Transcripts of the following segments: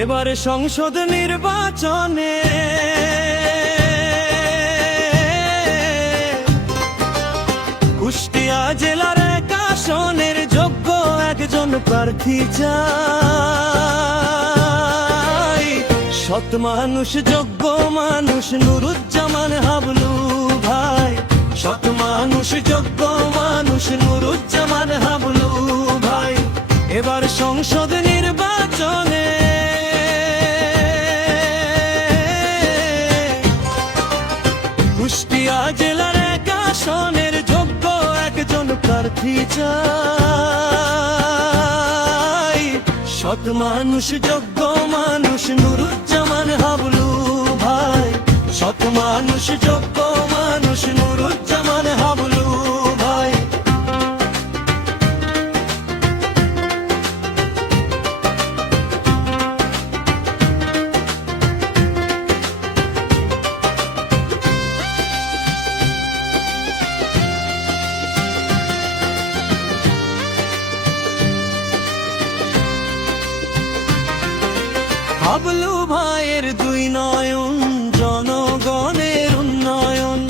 এবারে সংসদ নির্বাচনে কুষ্টিয়া জেলার এক আসনের যোগ্য একজন প্রার্থী চাই। সৎ মানুষ, যোগ্য মানুষ, নুরুজ্জামান হাবলু ভাই। সৎ মানুষ, যোগ্য মানুষ, নুরুজ্জামান হাবলু ভাই। এবার সংসদ নির্বাচনে কুষ্টিয়া জেলার এক আসনের যোগ্য একজন প্রার্থী চাই। সৎ মানুষ, যোগ্য মানুষ, নুরুজ্জামান হাবলু ভাই। সৎ মানুষ, যোগ্য মানুষ, নুরুজ্জামান হাবলু ভাই। হাবলু ভাইয়ের দুই নয়ন, জনগণের উন্নয়ন।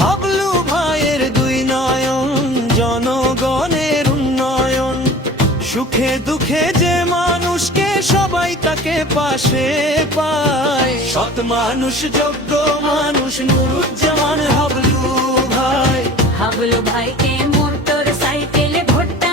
হাবলু ভাইয়ের দুই নয়ন, জনগণের উন্নয়ন। সুখে দুঃখে যে মানুষকে সবাই তাকে পাশে পায়। সৎ মানুষ, যোগ্য মানুষ, নুরুজ্জামান হাবলু ভাই। হাবলু ভাইকে মোটর সাইকেলে ভোটটা